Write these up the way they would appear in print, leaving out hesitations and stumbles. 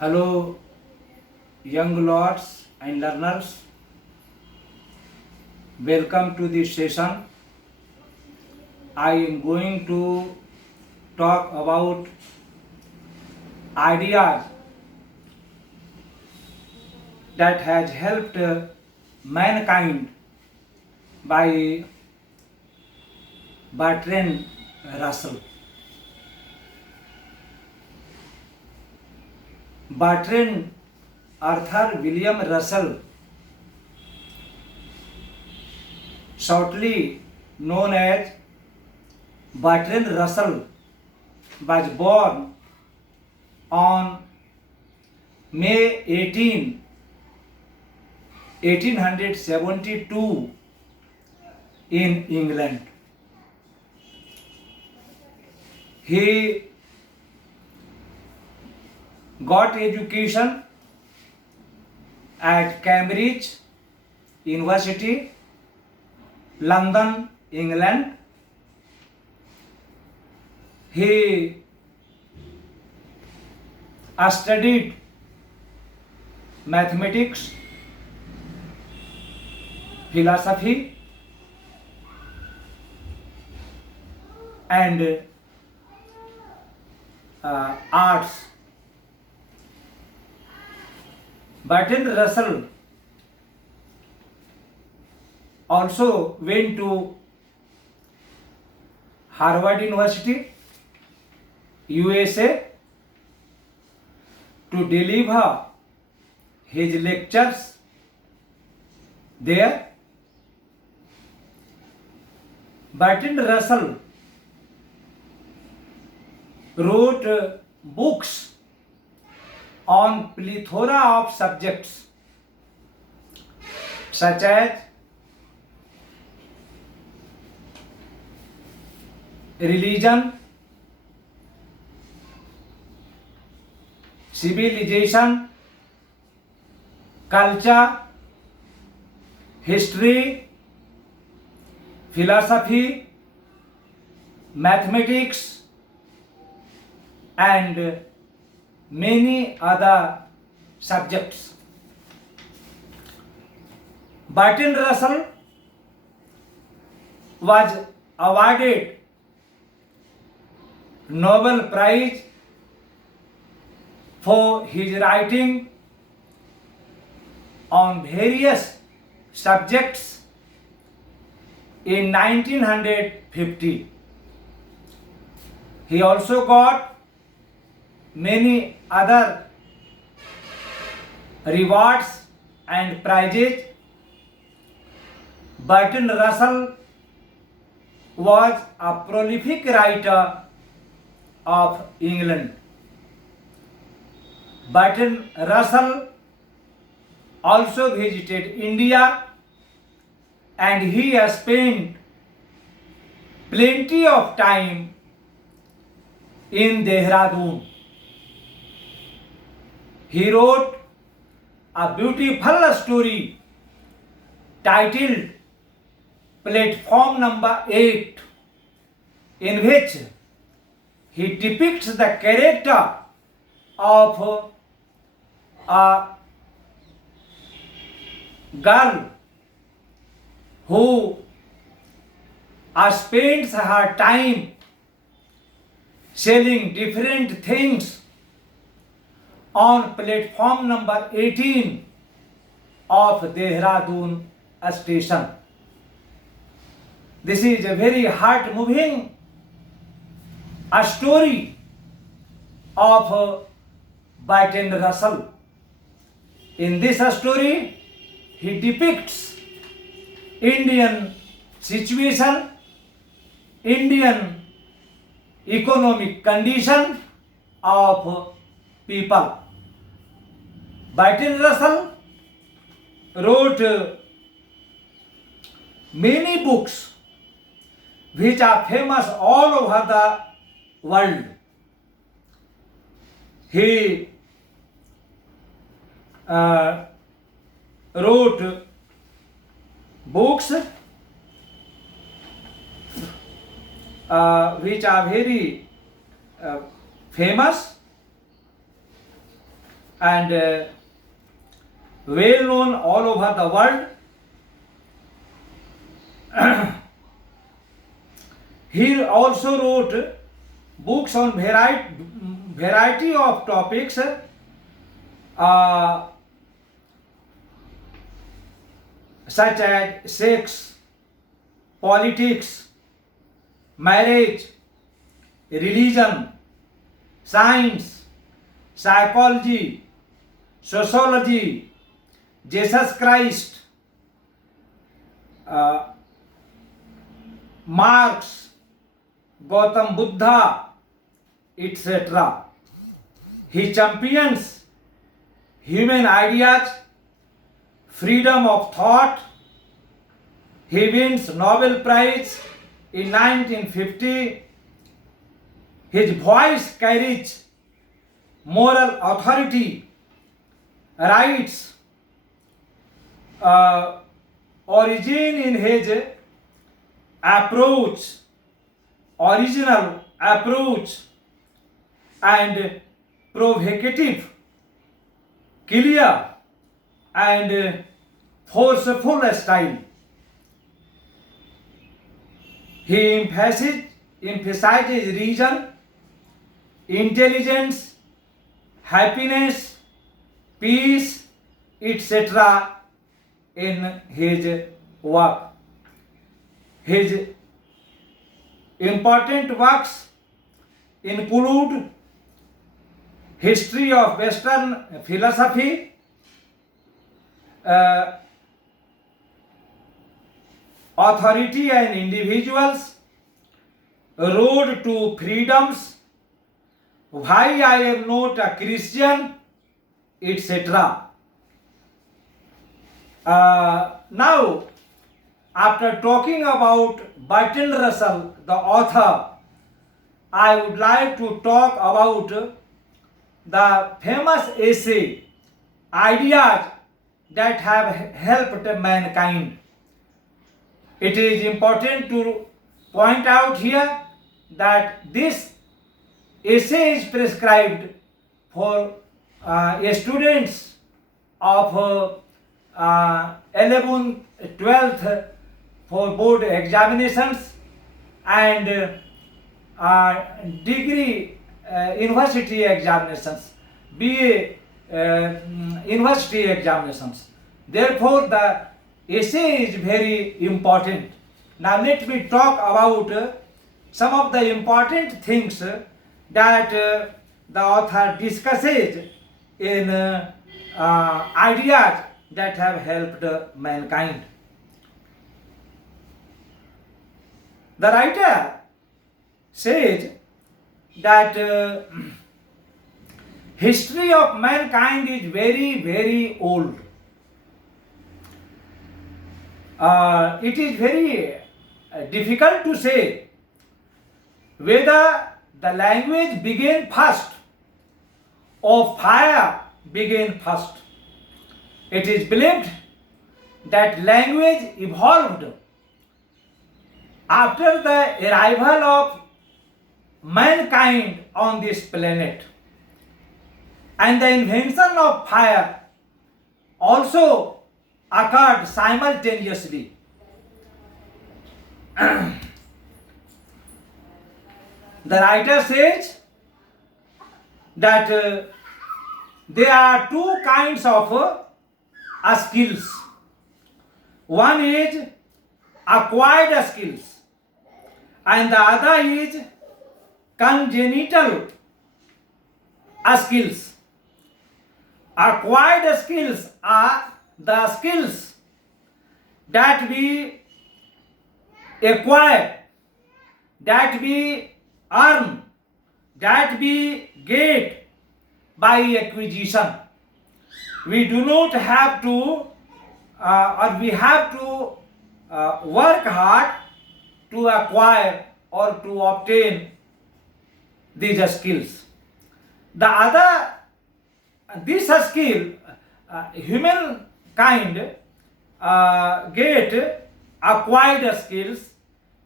Hello, young lords and learners. Welcome to this session. I am going to talk about ideas that has helped mankind by Bertrand Russell. Bertrand Arthur William Russell, shortly known as Bertrand Russell, was born on May 18, 1872 in England. He got education at Cambridge University, London, England. He studied mathematics, philosophy, and arts. Bertrand Russell also went to Harvard University, USA, to deliver his lectures there. Bertrand Russell wrote books on plethora of subjects such as religion, civilization, culture, history, philosophy, mathematics, and many other subjects. Bertrand Russell was awarded Nobel Prize for his writing on various subjects in 1950. He also got many other rewards and prizes. Bertrand Russell was a prolific writer of England. Bertrand Russell also visited India, and he has spent plenty of time in Dehradun. He wrote a beautiful story titled Platform Number 8, in which he depicts the character of a girl who spends her time selling different things on platform number 18 of Dehradun station. This is a very heart-moving story of Bertrand Russell. In this story, he depicts Indian situation, Indian economic condition of people. Bertrand Russell wrote many books which are famous all over the world. He wrote books which are very famous. and well known all over the world. He also wrote books on variety of topics, such as sex, politics, marriage, religion, science, psychology, sociology, Jesus Christ, Marx, Gautam Buddha, etc. He champions human ideas, freedom of thought. He wins Nobel Prize in 1950. His voice carries moral authority, rights, origin in his approach, original approach, and provocative, clear, and forceful style. He emphasizes reason, intelligence, happiness, peace, etc. in his work. His important works include History of Western Philosophy, Authority and Individuals, Road to Freedoms, Why I Am Not a Christian, etc. Now, after talking about Bertrand Russell, the author, I would like to talk about the famous essay, Ideas that have helped mankind. It is important to point out here that this essay is prescribed for students of 11th, 12th for board examinations and degree university examinations, BA university examinations. Therefore, the essay is very important. Now let me talk about some of the important things that the author discusses in ideas that have helped mankind. The writer says that history of mankind is very, very old. It is very difficult to say whether the language began first or fire began first. It is believed that language evolved after the arrival of mankind on this planet, and the invention of fire also occurred simultaneously. The writer says that there are two kinds of skills. One is acquired skills and the other is congenital skills. Acquired skills are the skills that we acquire, that we earn, that we get by acquisition. We do not have to or we have to work hard to acquire or to obtain these skills. The other, this skill, humankind get acquired skills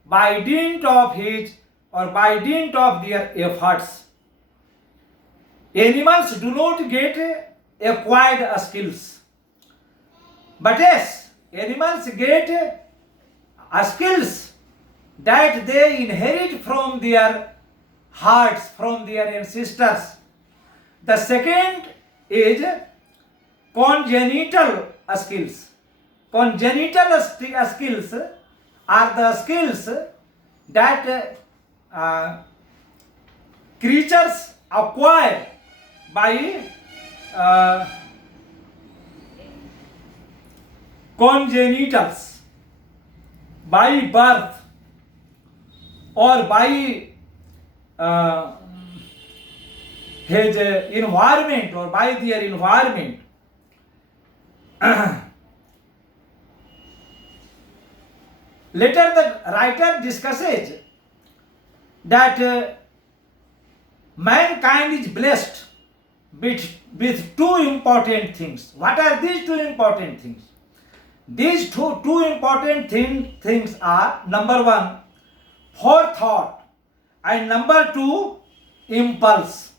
by dint of his or by dint of their efforts. Animals do not get acquired skills. But yes, animals get skills that they inherit from their hearts, from their ancestors. The second is congenital skills. Congenital skills are the skills that creatures acquire by congenitals, by birth or by his environment or by their environment. Later the writer discusses that mankind is blessed with two important things. What are these two important things? These two important things are, number one, forethought, and number two, impulse.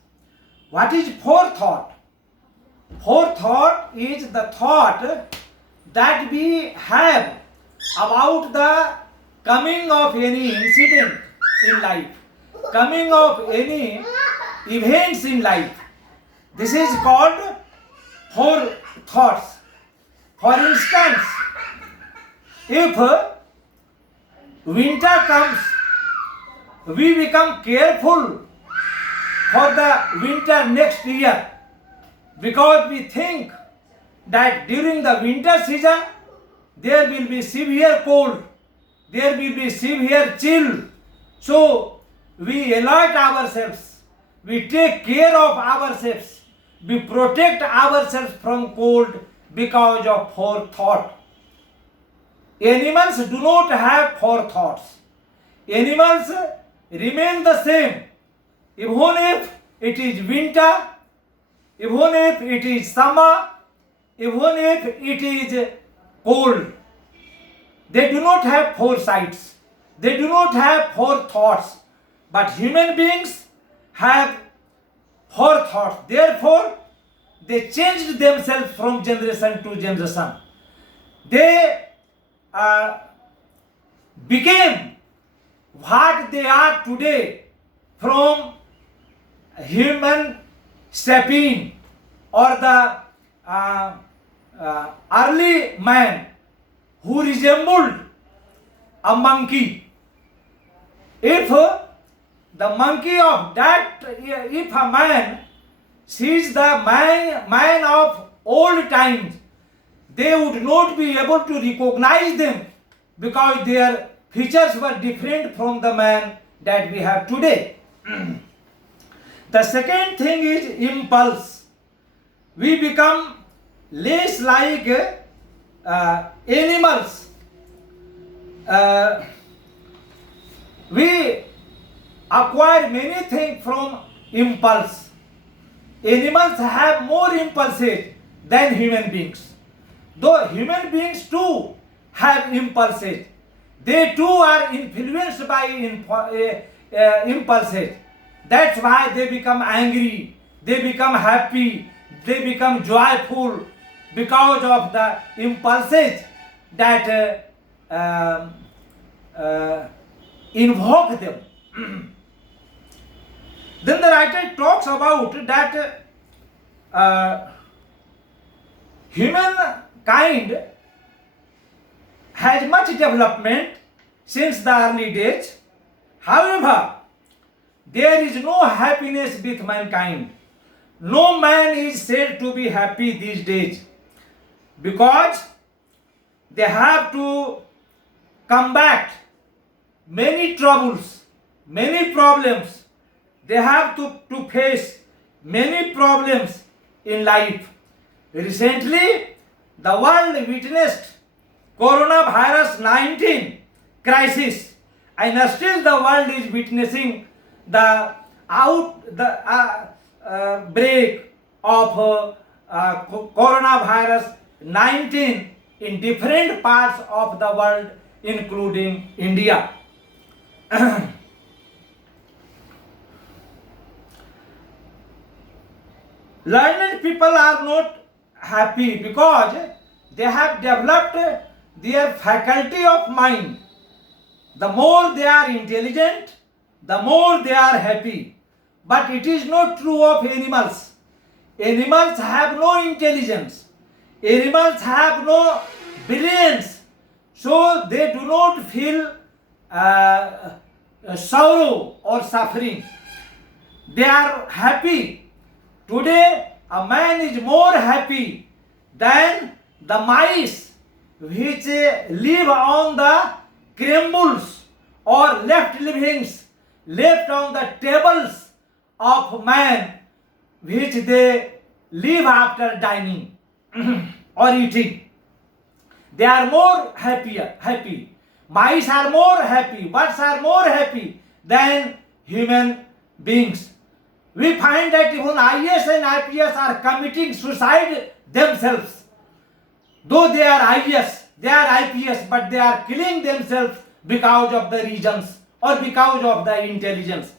What is forethought? Forethought is the thought that we have about the coming of any incident in life, coming of any events in life. This is called forethoughts. For instance, if winter comes, we become careful for the winter next year because we think that during the winter season there will be severe cold, there will be severe chill. So we alert ourselves, we take care of ourselves, we protect ourselves from cold because of forethought. Animals do not have forethoughts. Animals remain the same. Even if it is winter, even if it is summer, even if it is cold, they do not have foresights. They do not have forethoughts. But human beings have forethought. Therefore, they changed themselves from generation to generation. They became what they are today from human sapien or the early man who resembled a monkey. If the monkey of that, if a man sees the man of old times, they would not be able to recognize them because their features were different from the man that we have today. The second thing is impulse. We become less like animals. We acquire many things from impulse. Animals have more impulses than human beings. Though human beings too have impulses, they too are influenced by impulses. That's why they become angry, they become happy, they become joyful because of the impulses that invoke them. Then the writer talks about that humankind has much development since the early days. However, there is no happiness with mankind. No man is said to be happy these days because they have to combat many troubles, many problems. They have to face many problems in life. Recently, the world witnessed coronavirus 19 crisis, and still the world is witnessing the outbreak of coronavirus 19 in different parts of the world, including India. Learned people are not happy because they have developed their faculty of mind. The more they are intelligent, the more they are happy. But it is not true of animals. Animals have no intelligence. Animals have no brilliance. So they do not feel sorrow or suffering. They are happy. Today, a man is more happy than the mice which live on the crumbles or left livings left on the tables of man which they leave after dining or eating. They are more happy. Mice are more happy. Birds are more happy than human beings. We find that even IAS and IPS are committing suicide themselves. Though they are IAS, they are IPS, but they are killing themselves because of the reasons or because of the intelligence.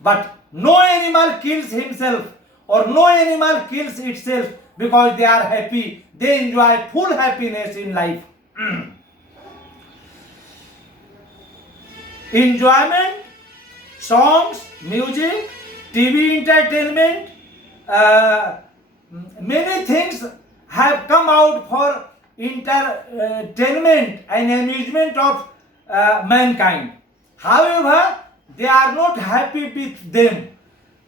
But no animal kills himself or no animal kills itself because they are happy. They enjoy full happiness in life. Enjoyment, songs, music, TV entertainment, many things have come out for entertainment and amusement of mankind. However, they are not happy with them.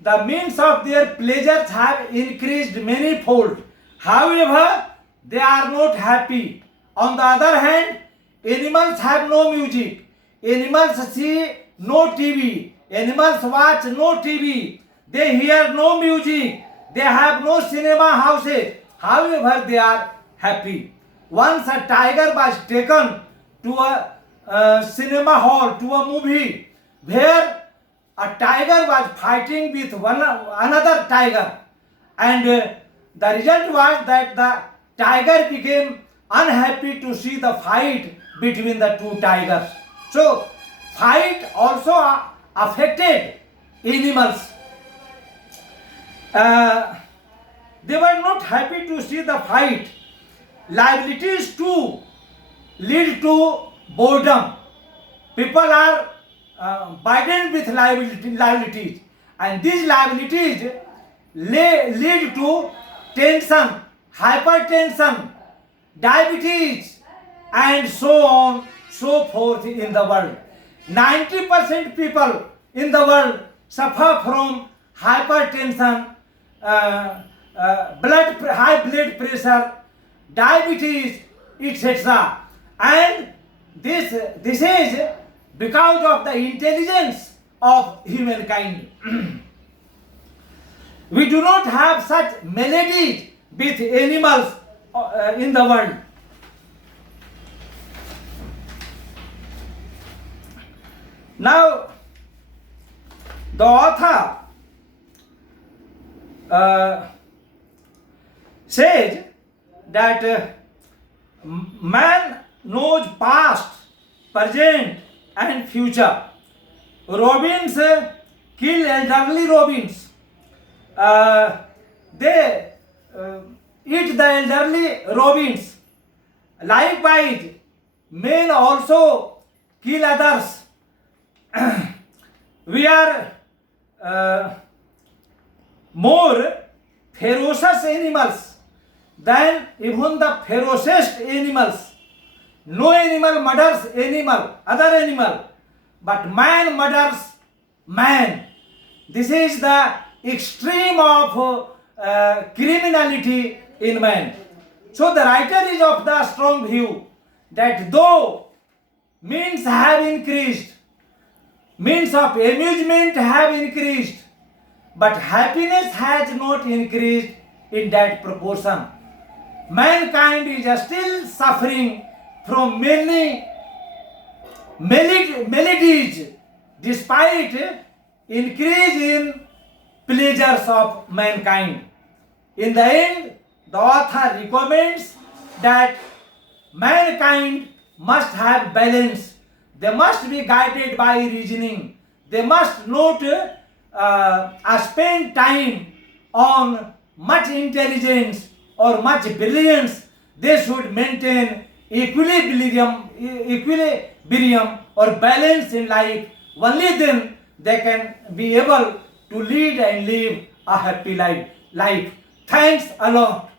The means of their pleasures have increased manyfold. However, they are not happy. On the other hand, animals have no music. Animals see no TV. Animals watch no TV. They hear no music. They have no cinema houses. However, they are happy. Once a tiger was taken to a cinema hall, to a movie, where a tiger was fighting with another tiger. And the result was that the tiger became unhappy to see the fight between the two tigers. So, fight also affected animals. They were not happy to see the fight. Liabilities too lead to boredom. People are burdened with liabilities, and these liabilities lead to tension, hypertension, diabetes, and so on, so forth in the world. 90% people in the world suffer from hypertension, high blood pressure, diabetes, etc. And this is because of the intelligence of humankind. We do not have such melodies with animals in the world. Now, the author says that man knows past, present, and future. Robins kill elderly robins. They eat the elderly robins. Likewise, men also kill others. We are more ferocious animals than even the ferocious animals. No animal murders other animal, but man murders man. This is the extreme of criminality in man. So the writer is of the strong view that though means have increased, means of amusement have increased, but happiness has not increased in that proportion. Mankind is still suffering from many melodies despite increase in pleasures of mankind. In the end, the author recommends that mankind must have balance. They must be guided by reasoning. They must not spend time on much intelligence or much brilliance, they should maintain equilibrium or balance in life. Only then they can be able to lead and live a happy life. Thanks a lot.